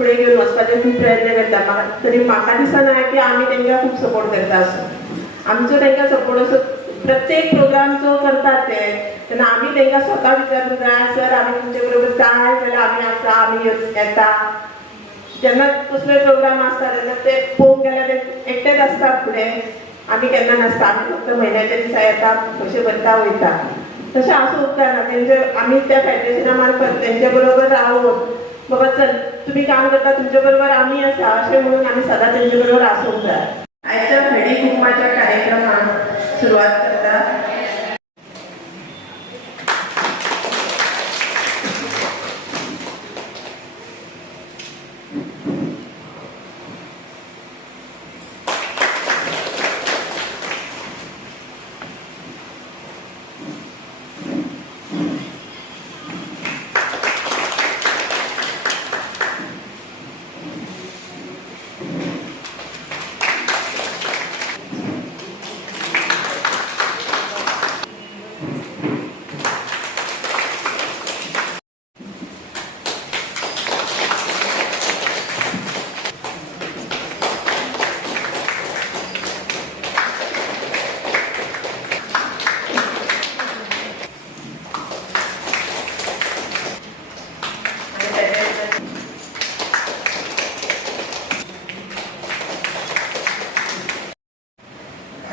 फुडें घेवन वचपाचे खूब प्रयत्न करता. तरी म्हाका दिसना की आमी तांकां खूब सपोर्ट करता असो. आमचो तांकां सपोर्ट असो प्रत्येक प्रोग्राम जो करतात ते तेन्ना आमी तांकां स्वता विचारूंक जाय, सर आमी तुमचे बरोबर जाय जाल्यार आमी आसा, आमी येता. जेन्ना कसले प्रोग्राम आसता तेन्ना ते पळोवंक गेल्यार ते एकटेच आसता फुडें, आमी केन्ना नासता. आमी फक्त म्हयन्याच्या दिसा येता, पयशे भरता वयता. तशें आसूं उपकारना. तेंचे आमी त्या फेडरेशना मार्फत तेंचे बरोबर रावून बाबा चल तुमी काम करता तुमचे बरोबर आमी आसा अशें म्हणून आमी सदां तेंचे बरोबर आसूंक जाय. आयच्या हळदी कुंकमाच्या कार्यक्रमाक सुरवात करता.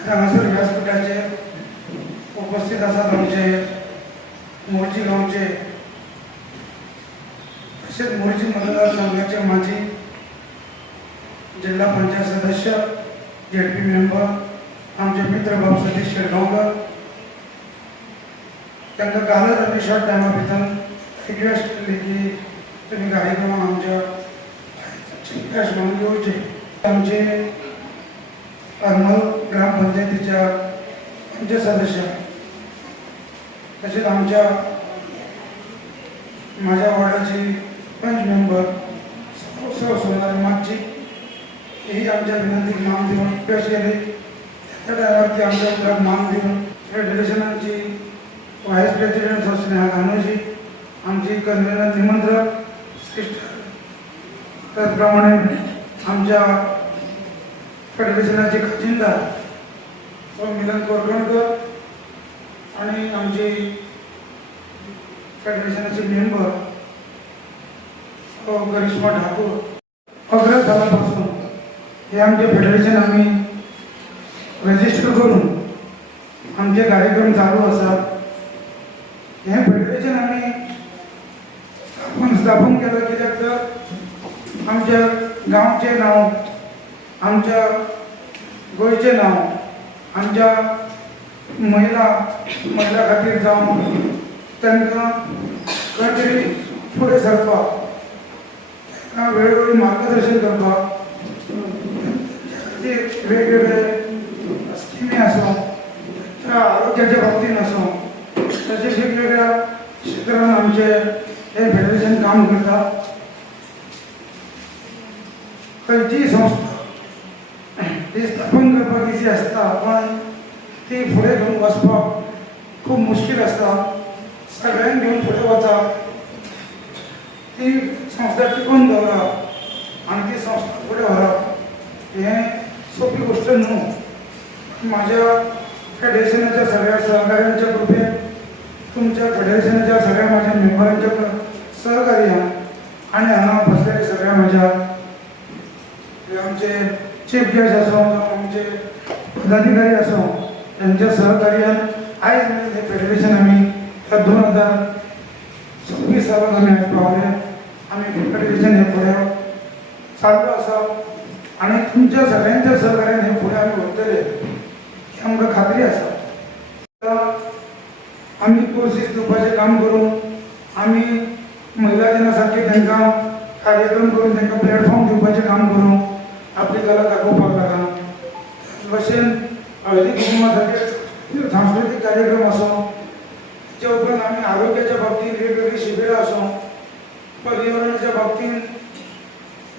हांगासर व्यासपीठाचे उपस्थित आसात आमचे मोर्जी गांवचे तशेंच मोर्जी मतदारसंघाचे माजी जिल्हा पंचायत सदस्य, ZP मेंबर, आमचे मित्र भाऊ सतीश शेळगांवकर. तांकां कालच आमी शॉर्ट टायमा भितर रिक्वेस्ट केली की तुमी कार्यक्रमाक आमच्या चीफ गेस्ट म्हणून येवचे. आमचे अर्मल ग्रामपंचायतीच्या पंचायत सदस्य तसेच आमच्या माझ्या वॉर्डाची पंच मेंबर सोनाली मागची ही आमच्या विनंतीक मान देऊन पेश केली. त्या टायमार ती आमच्या मान देऊन फेडरेशनाची व्हायस प्रेसिडेंट स्नेहा गानोजी, आमची कन्व्हेनर निमंत्रक सिस्टर, त्याचप्रमाणे आमच्या फेडरेशनाचे खजिनदार मिलन कोरगणकर आणि आमचे फेडरेशनाचे मेंबर करिश्मा ठाकूर. 11 सालापासून हे आमचे फेडरेशन आम्ही रजिस्टर करून आमचे कार्यक्रम चालू असतात. हे फेडरेशन आम्ही स्थापन केलं कित्याक तर आमच्या गांवचे नाव, आमच्या गोयचे नाव, आमच्या महिला खातीर जावन तांकां खंय तरी फुडें सरपाक, तांकां वेळोवेळी मार्गदर्शन करपाक वेगवेगळे स्किमी आसूं, आरोग्याच्या बाबतीन आसूं, तशेंच वेगवेगळ्या क्षेत्रांत आमचे हे फेडरेशन काम करता. खंयचीय संस्था ती स्थापन करपाक इजी आसता पण ती फुडें घेवन वचपाक खूब मुश्कील आसता. सगळ्यांक घेवन फुडें वचप, ती संस्था टिकोवन दवरप आनी ती संस्था फुडें व्हरप हें सोपी गोश्ट न्हू. म्हाज्या फेडरेशनाच्या सगळ्या सहकाऱ्यांच्या कृपेन, तुमच्या फेडरेशनाच्या सगळ्या म्हाज्या मेंबरांच्या सहकार्यान आनी हांगा बसलेले सगळ्या म्हाज्या आमचे चीफ गेस्ट असो, आमचे पदाधिकारी असो, त्यांच्या सहकार्यान आयज मेरेन हे फेडरेशन आमी 2026 सालांत आमी आयज पावले. आमी फेडरेशन हे फुडें चालू आसा आनी तुमच्या सगळ्यांच्या सहकार्यान हे फुडें आमी व्हरतले ही आमकां खात्री आसा. आमी कोर्सीस दिवपाचें काम करून, आमी महिला दिना सारके तांकां कार्यक्रम करून तांकां प्लॅटफॉर्म दिवपाचें काम करून आपली कला दाखोवपाक लागून भशेन हळदी कुंकुमा सारके सांस्कृतीक कार्यक्रम असो, त्या उपरांत आमी आरोग्याच्या बाबतींत वेगवेगळी शिबिरां आसूं, पर्यावरणाच्या बाबतींत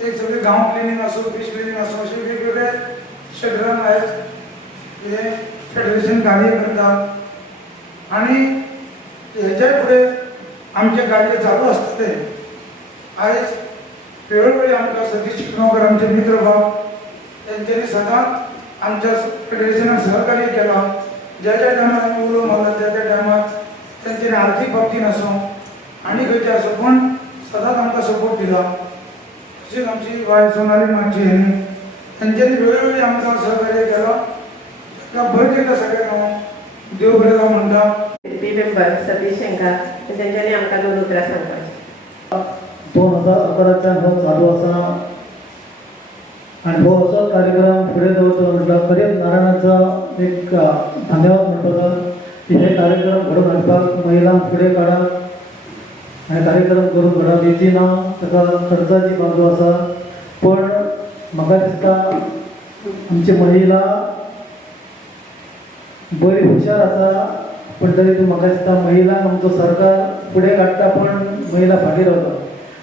एक सगळे गांव क्लिनींग असो, बीच क्लिनींग असो, अशे वेगवेगळ्या क्षेत्रांत आयज हे फेडरेशन कार्य करता. आनी हेच्या फुडें आमचे कार्य चालू आसतले. आयज वेळोवेळी आमकां सतीश चिकणकर आमचे मित्र भाव त्यांच्यानी सदांच आमच्या फेडरेशनाक सहकार्य केला. ज्या ज्या टायमार आमी उलो मारला त्या त्या टायमार त्यांच्यानी आर्थीक बाबतीन आसूं आनी खंयचे आसूं पण सदांच आमकां सपोर्ट दिला. तशीच आमची वाय सोनाली मांची हेनी त्यांच्यानी वेळोवेळी आमकां सहकार्य केला. ताका बरें केलं सगळ्यांक हांव देव बरें जावं म्हणटा. बी मेंबर सतीश शेंकार तेंच्यांनी आमकां 2 उतरां सांगपाची. 2011च्यान हो चालू आसा आणि हो असो कार्यक्रम फुडें दवरचो म्हटल्यार खरेंच नारायणाचो एक धन्यवाद म्हणटलो की हे कार्यक्रम घडोवन हाडपाक महिलांक फुडें काडप हे कार्यक्रम करून घडप इजी ना, ताका खर्चाची बाजू आसा. पण म्हाका दिसता आमची महिला बरी हुशार आसा, पण तरी तूं म्हाका दिसता महिलांक आमचो सरकार फुडें काडटा पण महिला फाटीं रावता.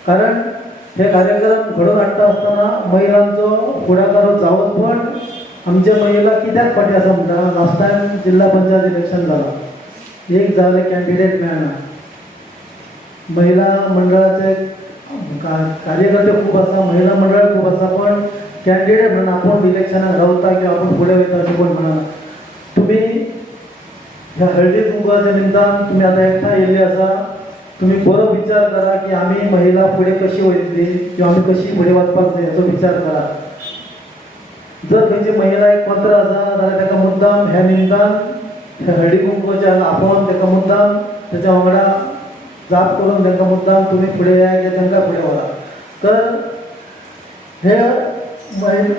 कारण हे कार्यक्रम घडोवन हाडटा आसतना महिलांचो फुडाकारो जावप पण आमचे महिला कित्याक फाटीं आसा म्हणटा. लास्ट टायम जिल्हा पंचायत इलेक्शन जालां, एक जाले कॅन्डिडेट मेळना. महिला मंडळाचे कार्यकर्ते खूब आसा, महिला मंडळ खूब आसा, पण कॅन्डिडेट म्हणून आपूण इलेक्शनाक रावता किंवा आपूण फुडें वयता अशें कोण म्हणना. तुम्ही ह्या हळदी कुंकवाच्या निमतान तुम्ही आता एकठांय येयल्ले आसा. तुम्ही बरो विचार करा की आम्ही महिला फुडें कशी वयतली किंवा आमी कशी फुडें वचपाक जाय हाचो विचार करा. जर खंयची महिला एक पात्र आसा जाल्यार ताका मुद्दाम ह्या निमतान ह्या हळदी कुंकवाच्या आपोवन ताका मुद्दाम ताच्या वांगडा जाप करून तांकां मुद्दाम तुमी फुडें या किंवा तांकां फुडें व्हरा. तर हे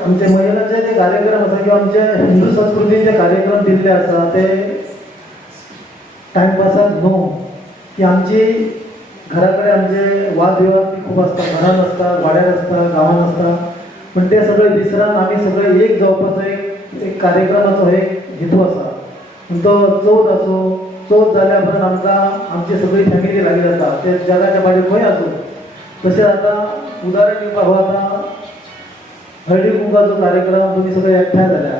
आमचे महिलांचे जे कार्यक्रम आसा किंवा आमचे हिंदू संस्कृतीचे कार्यक्रम दिल्ले आसा ते टायमपासाक न्हू, की आमची घरा कडेन आमचे वाद विवाद खूब आसता, घरान आसता, वाड्यार आसता, गांवान आसता. पण ते सगळे विसरान आमी सगळे एक जावपाचो एक कार्यक्रमाचो एक हेतू आसा. पूण तो चवथ आसूं, चवथ जाल्या उपरांत आमकां आमची सगळी फॅमिली लागीं जाता, ते जगाच्या पाडी खंय आसूं. तशें आतां उदाहरण दिवपाक हो आतां हळदी कुंकवाचो कार्यक्रम तुमी सगळे एकठांय जाल्या.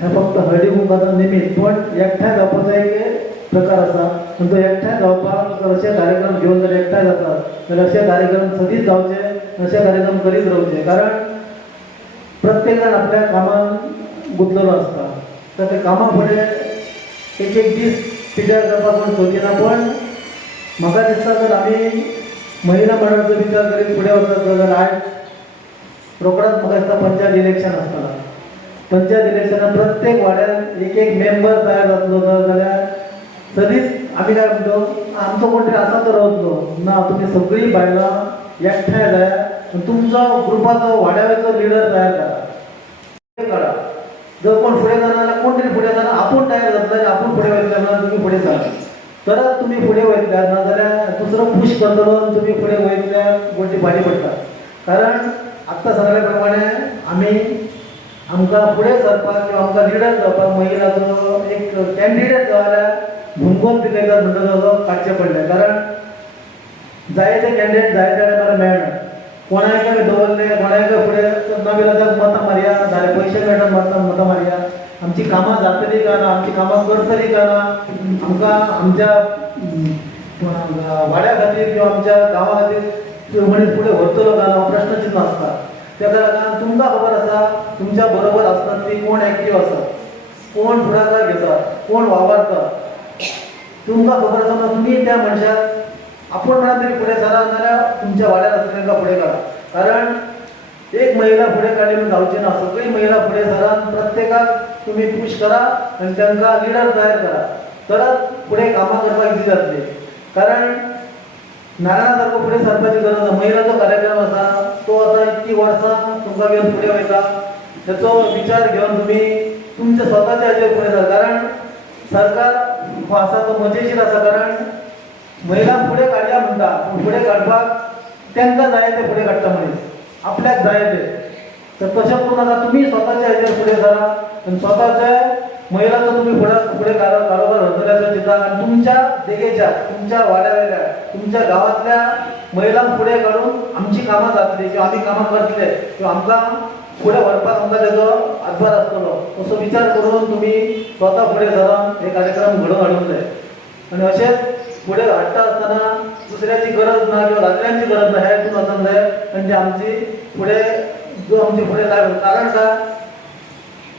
हे फक्त हळदी कुंकवाचो निमित्त, पण एकठांय जावपाचो एक प्रकार आसा. पण तो एकठांय जावपाक जर अशे कार्यक्रम घेवन जर एकठांय जातात जाल्यार अशे कार्यक्रम सदींच जावचे, अशे कार्यक्रम करीत रावचे. कारण प्रत्येक जाण आपल्या कामान गुंतलेलो आसता. तर ते कामा फुडें एक एक दीस पिड्यार जावपाक कोण सोदिना. पण म्हाका दिसता जर आमी महिला मंडळाचो विचार करीत फुडें वचत जाल्यार आयज रोखडाच म्हाका दिसता पंचायत इलेक्शन आसतलें. पंचायत इलेक्शनाक प्रत्येक वाड्यान एक एक मेंबर तयार जातलो जाल्यार सदींच आमी काय म्हणतो आमचो कोण तरी आसा तो रावतलो ना. तुमी सगळीं बायलां एकठांय जाय, तुमचो ग्रुपाचो वाड्यावयचो लिडर तयार करा. जर कोण फुडें जाना जाल्यार कोण तरी फुडें जाना, आपूण तयार जातलो आनी आपूण फुडें वयतले म्हणून तुमी फुडें जाता. तरच तुमी फुडें वयतल्यार, ना जाल्यार दुसरो पुश करतलो आनी तुमी फुडें वयतल्यार कोण ती फाटीं पडटा. कारण आत्तां सांगले प्रमाणे आमी आमकां फुडें सरपाक किंवा आमकां लिडर जावपाक महिलाचो एक कॅन्डिडेट जाल्यार भुमकोन पिकयतात म्हणटलो काडचें पडलें. कारण जायते कॅन्डिडेट जायत्या टायमार मेळना. कोणायकय दवरले, कोणायकय फुडें नाविलाजाक मतां मारया, जाले पयशे मेळटात मतां मारया. आमची कामां जातली काय ना, आमची कामां करतली काय ना, आमकां आमच्या वाड्या खातीर किंवा आमच्या गांवा खातीर मनीस फुडें व्हरतलो काय ना हो प्रश्नचिन्ह आसता. ताका लागून तुमकां खबर आसा तुमच्या बरोबर आसतना कोण एक्टीव आसा, कोण फुडाकार घेता, कोण वावरता. तुमकां खबर आसा तुमी त्या मनशाक आपूण म्हणून तरी फुडें सरा, नाल्यार तुमच्या वाड्यार आसा तांकां फुडें काडा. कारण एक महिला फुडें काडली म्हणून जावची ना. सगळी महिला फुडें सरान प्रत्येकाक तुमी पुश करा आनी तांकां लिडर तयार करा. तरच फुडें कामां करपाक इजी जातली. कारण नारायणा सारको फुडें सरपाची गरज ना. महिलाचो कार्यक्रम आसा तो आतां इतकी वर्सां तुमकां घेवन फुडें वयता. ताचो विचार घेवन तुमी तुमच्या स्वताच्या हाजेर फुडें सर. कारण सरकार हो आसा तो मजेशीर आसा. कारण महिलांक फुडें काडया म्हणटा, पूण फुडें काडपाक तांकां जाय ते फुडें काडटा मनीस, आपल्याक जाय ते. तर तशें करून नाका, तुमी स्वताच्या हाजेर फुडें सरा आनी स्वताचे महिलांचो तुमी फुडें कारोबार व्हरतले अशें चिंता. आनी तुमच्या देगेच्या, तुमच्या वाड्या वयल्या, तुमच्या गांवांतल्या महिलांक फुडें काडून आमची कामां जातली किंवा आमी कामां करतले किंवा आमकां फुडें व्हरपाक आमकां तेजो हातभार आसतलो असो विचार करून तुमी स्वता फुडें सरान हे कार्यक्रम घडोवन हाडूंक जाय. आनी अशेंच फुडें हाडटा आसतना दुसऱ्याची गरज ना किंवा दादल्यांची गरज ना ह्या हेतून वचन जाय म्हणजे आमची पुढे जो आमची पुढे लाईफ कारण का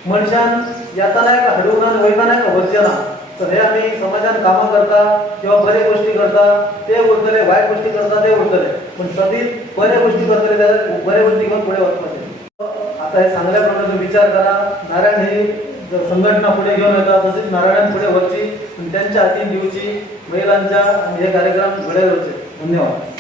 मनशान येता नाही का हडवून वयता नाही का वचना तर हे आम्ही समाजात कामं करता किंवा बरे गोष्टी करता ते उरतले वाईट गोष्टी करता ते उरतले पण सदीत बरे गोष्टी करतले त्याच्यात बरे गोष्टी घेऊन पुढे वचपाचे आता हे चांगल्या प्रकारचा विचार करा नारायण ही जर संघटना पुढे घेऊन येतात तसेच नारायण पुढे वरची त्यांच्या हाती दिवची महिलांच्या हे कार्यक्रम घडेल होते धन्यवाद.